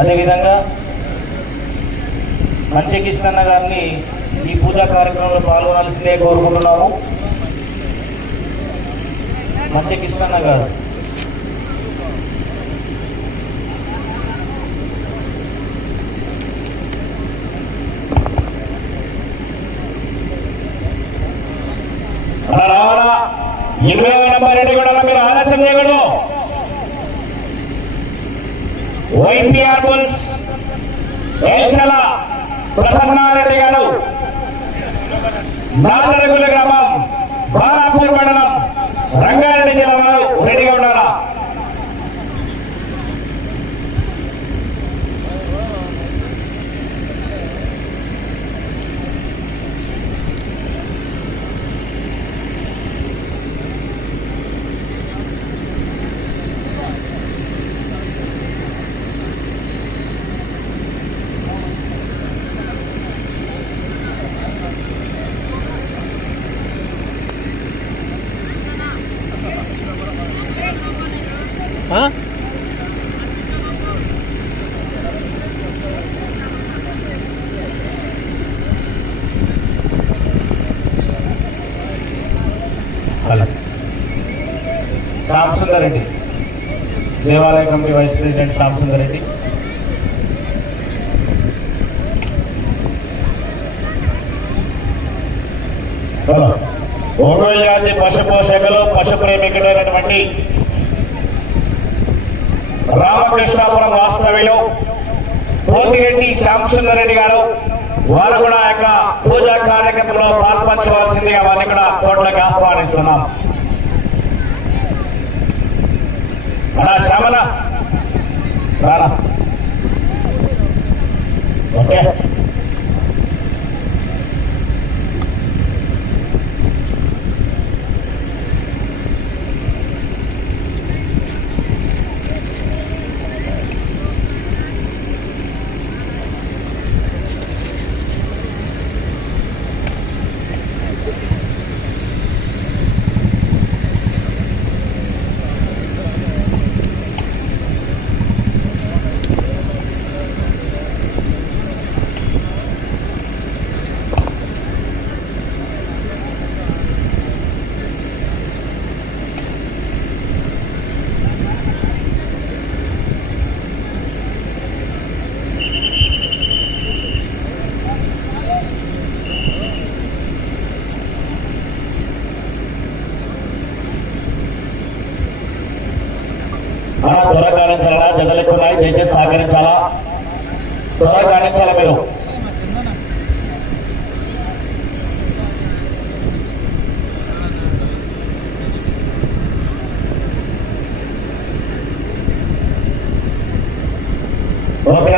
అదేవిధంగా మంచి కృష్ణన్న గారిని ఈ పూజా కార్యక్రమంలో పాల్గొనాల్సిందే కోరుకుంటున్నాము మంచి కృష్ణన్న గారు ఇరవై నెంబర్ కూడా వైపిఆర్ బుల్స్ ఏల్చల ప్రసన్నారెడ్డి గారు నాదరగుల గ్రామం బాలాపూర్ మండలం అలాగే శ్యామ్ సుందరెడ్డి దేవాలయ committee vice president Shyam Reddy Ongole జాతి పశు పోషకులు పశు ప్రేమికులైనటువంటి రామకృష్ణాపురం వాస్తవ్యలో పోతిరెడ్డి శ్యామసుందరెడ్డి గారు వారు కూడా యొక్క పూజా కార్యక్రమంలో పాల్పంచవలసిందిగా వారిని కూడా కోట్లకు ఆహ్వానిస్తున్నాం అలా Shyamala Rana okay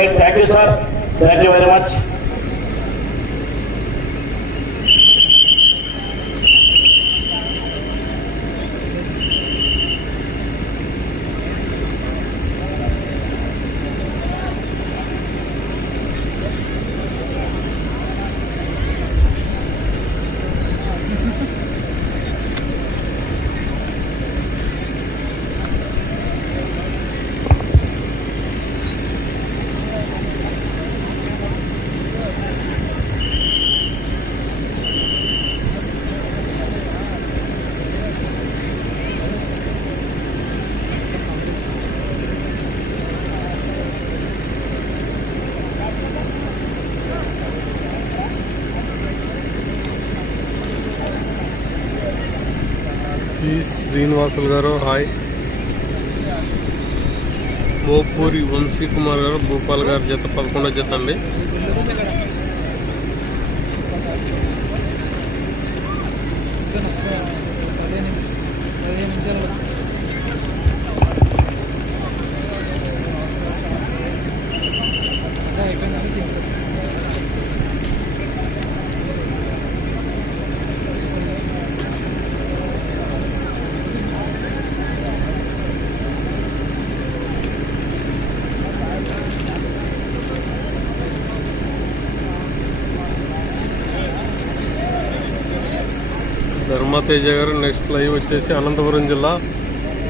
Thank you, sir. Thank you very much. Please Srinivasulu గారు హాయ్ మోపూరి వంశీ కుమార్ గారు భూపాల్ గారు జత పదకొండో జత అండి ధర్మతేజ గారు నెక్స్ట్ లైవ్ వచ్చేసి అనంతపురం జిల్లా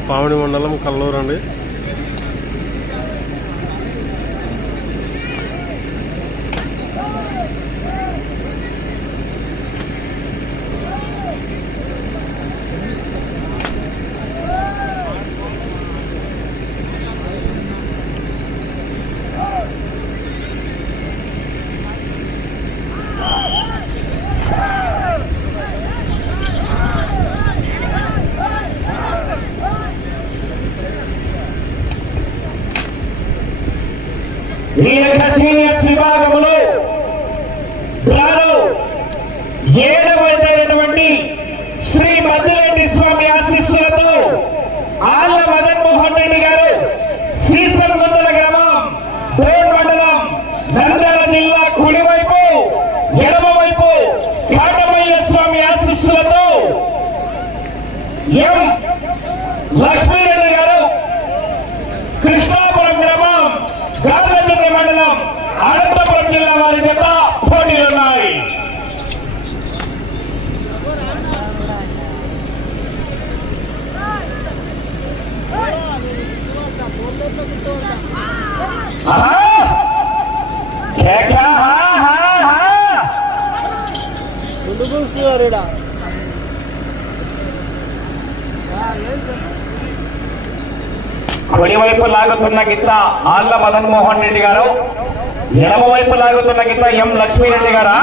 పావని మండలం కల్లూరు అండి ఈ యొక్క సీనియర్స్ విభాగంలో దాదాపు ఏడు అనంతపురం జిల్లా వారి చేత పోటీలున్నాయి क्या क्या हाँ हाँ కుడివైపు లాగుతున్న గీత ఆళ్ల మదన్ మోహన్ రెడ్డి గారు ఎడమ వైపు లాగుతున్న గీత ఎం లక్ష్మీరెడ్డి గారా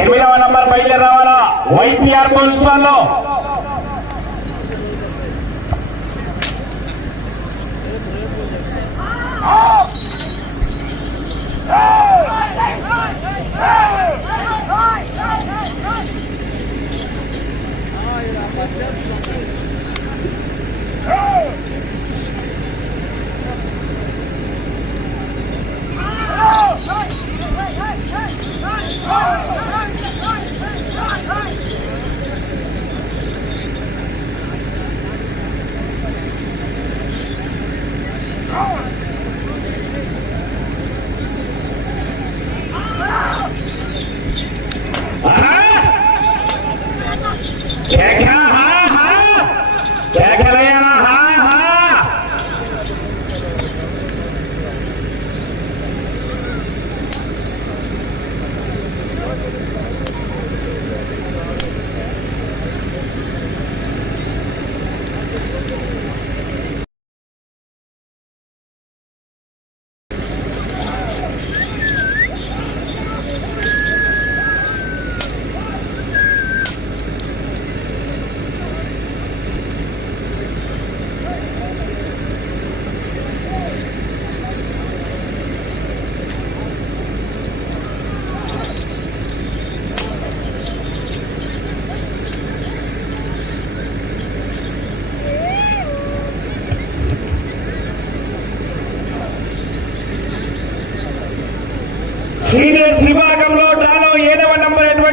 ఎనిమిదవ నంబర్ బయలుదేరి రావాలా వైపీఆర్ పోల్స్వాల్లో Oh!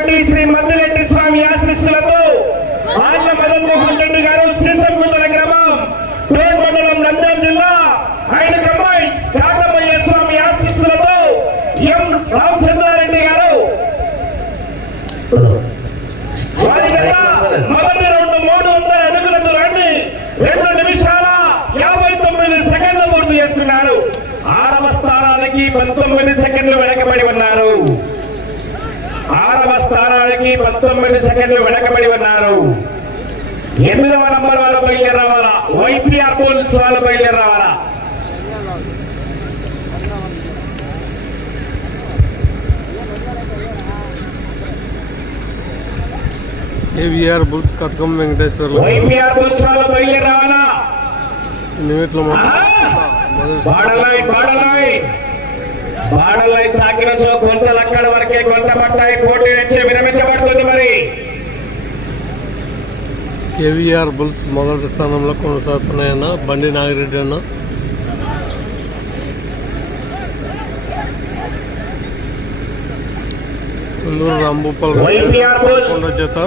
రెడ్డి శ్రీ మద్దిరెడ్డి స్వామి ఆశిస్సులతో ఆర్య మదన్ మోహన్ రెడ్డి గారు సీసంకుంటల గ్రామం కోట్ మండలం నంద్యాల జిల్లా ఆయన కమాండ్స్ కాకమయ్య స్వామి ఆశిస్సులతో ఎం రామచంద్రారెడ్డి గారు మొదటి రెండు మూడు వందల అడుగుల దూరాన్ని రెండు నిమిషాల యాభై తొమ్మిది సెకండ్లు పూర్తి చేసుకున్నారు ఆరవ స్థానానికి పంతొమ్మిది సెకండ్లు వెనకబడి ఉన్నారు ఆరవ స్థానానికి పంతొమ్మిది సెకండ్లు వెనకబడి ఉన్నారు ఎనిమిదవ నంబర్ వాళ్ళు బయలుదేరి రావాలా వైపీఆర్ పోలీస్ వాళ్ళు బయలుదేరి రావాలా ఏవిఆర్ రావాలా బాణల్లో తాకిన చో కొంత లక్కడ వరకే కొంత పట్టాయి పోటీ నుంచి విరమించబడుతుంది మరి కేవీఆర్ బుల్స్ మొదటి స్థానంలో కొనసాగుతున్నాయన్న బండి నాగిరెడ్డి అన్న కొల్లూరు రాంభూపాల్ జత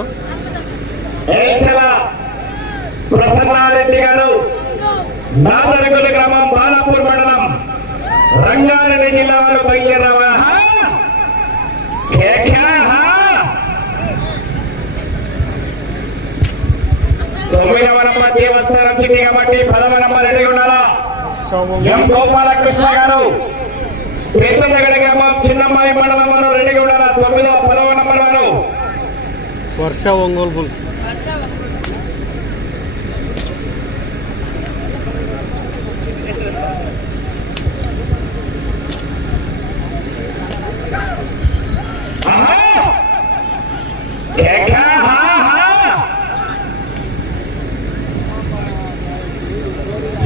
ప్రసన్నారెడ్డి గారు గ్రామం బాలాపూర్ రంగారెడ్డి జిల్లా వారు బయలుదేరావా తొమ్మిదవ నంబర్ దేవస్థానం చిట్టి కాబట్టి పదవ నంబర్ రెడీ ఉండాలా ఎం గోపాలకృష్ణ గారు పెద్దదగడ గ్రామం చిన్నమ్మాయి మండలం వారు ఉండాలా తొమ్మిదవ పదవ నంబర్ వారు వర్ష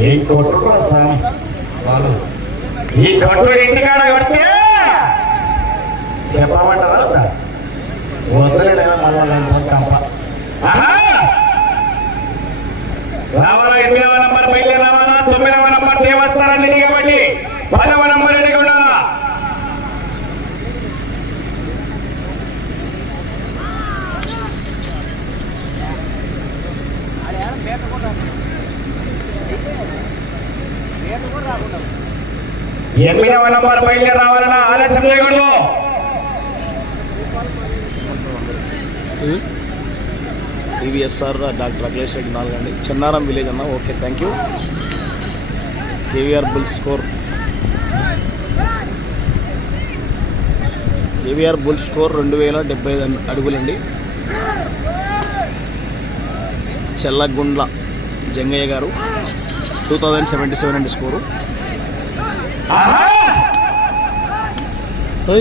ఈ కొట్టు కూడా సార్ ఈ కొట్టు ఇంటికాడ కొడితే చెప్పమంటారా వదలలేదా మళ్ళీ అనుకుంటాం రావాలా ఎనిమిదవ నంబర్ బయలుదేరావాలా తొమ్మిదవ నంబర్ దేవస్థానాన్ని కాబట్టి పదవ ఎనిమిదవ నంబర్ బయలుదేరి రావాలన్న ఆలస్యం చేయకూడదు డాక్టర్ అఖిలేష్ రెడ్డి నాలుగండి చెన్నారం విలేజ్ అన్న okay thank you KVR bull score KVR bull score రెండు వేల డెబ్బై ఐదు అడుగులండి చెల్లగుండ్ల జంగయ్య గారు టూ థౌజండ్ సెవెంటీ సెవెన్ అండి స్కోరు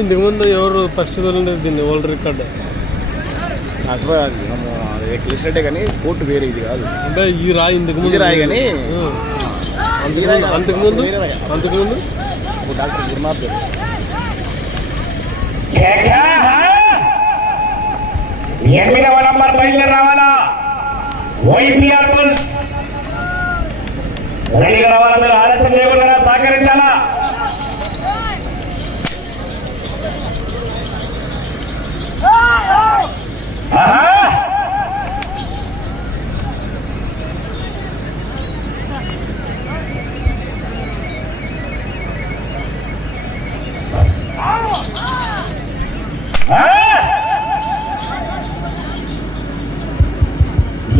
ఇంతకు ముందు ఎవరు ఫస్ట్ తోలిండేది దీన్ని వరల్డ్ రికార్డ్ కానీ కోర్టు వేరే ఇది కాదు అంటే ఈ రాయి ఇందుకు ముందు రాయి కానీ అంతకుముందు అంతకుముందు డాక్టర్ గురుమా రావాలా సహకరించాలా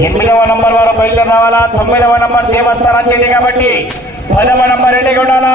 ఎనిమిదవ నంబర్ వారు బయలు రావాలా తొమ్మిదవ నంబర్ దేవస్థానం చేయండి కాబట్టి పదవ నంబర్ ఎన్ని ఉండాలా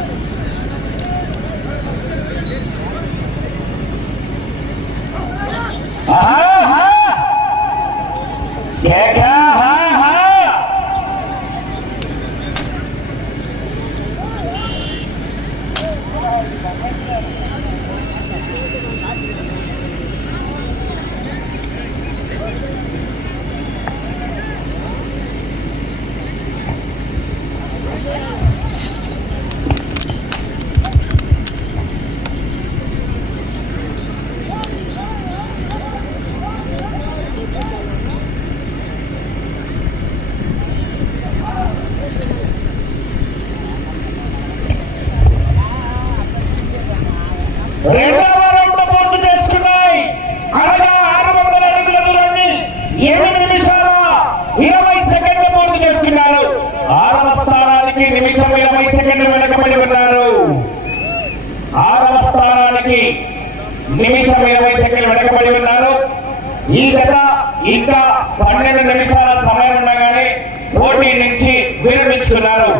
నిర్ణయిస్తున్నారు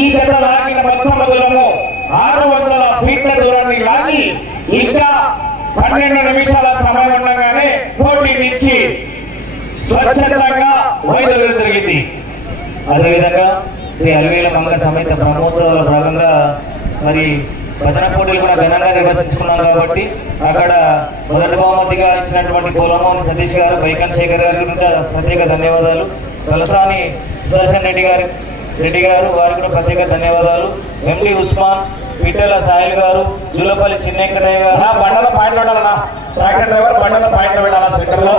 ఈ గత లాగిన మొత్తం దూరము ఆరు వందల ఫీట్ల దూరాన్ని లాగి ఇంకా పన్నెండు నిమిషాల సమయం ఉండగానే పోటీ నుంచి స్వచ్ఛందంగా వైద్యులు జరిగింది అదేవిధంగా శ్రీ అలివేల మంగళ సమేత బ్రహ్మోత్సవాల భాగంగా మరి భజన పోటీలు కూడా ఘనంగా నిర్వహించుకున్నాం కాబట్టి అక్కడ మొదటి బహుమతిగా ఇచ్చినటువంటి పూలమోహన్ సతీష్ గారు వైకన్ శేఖర్ గారి ప్రత్యేక ధన్యవాదాలు వలసాని సుదర్శన్ రెడ్డి గారు రెడ్డి గారు వారికి కూడా ప్రత్యేక ధన్యవాదాలు ఎండి ఉస్మాన్ పిట్టెల సాయిల్ గారు జులపల్లి చిన్నెంకటయ్య గారు బండల పాయింట్ ఉండాలన్నా ట్రాక్టర్ డ్రైవర్ బండల పాయింట్లు పెట్టాలన్నా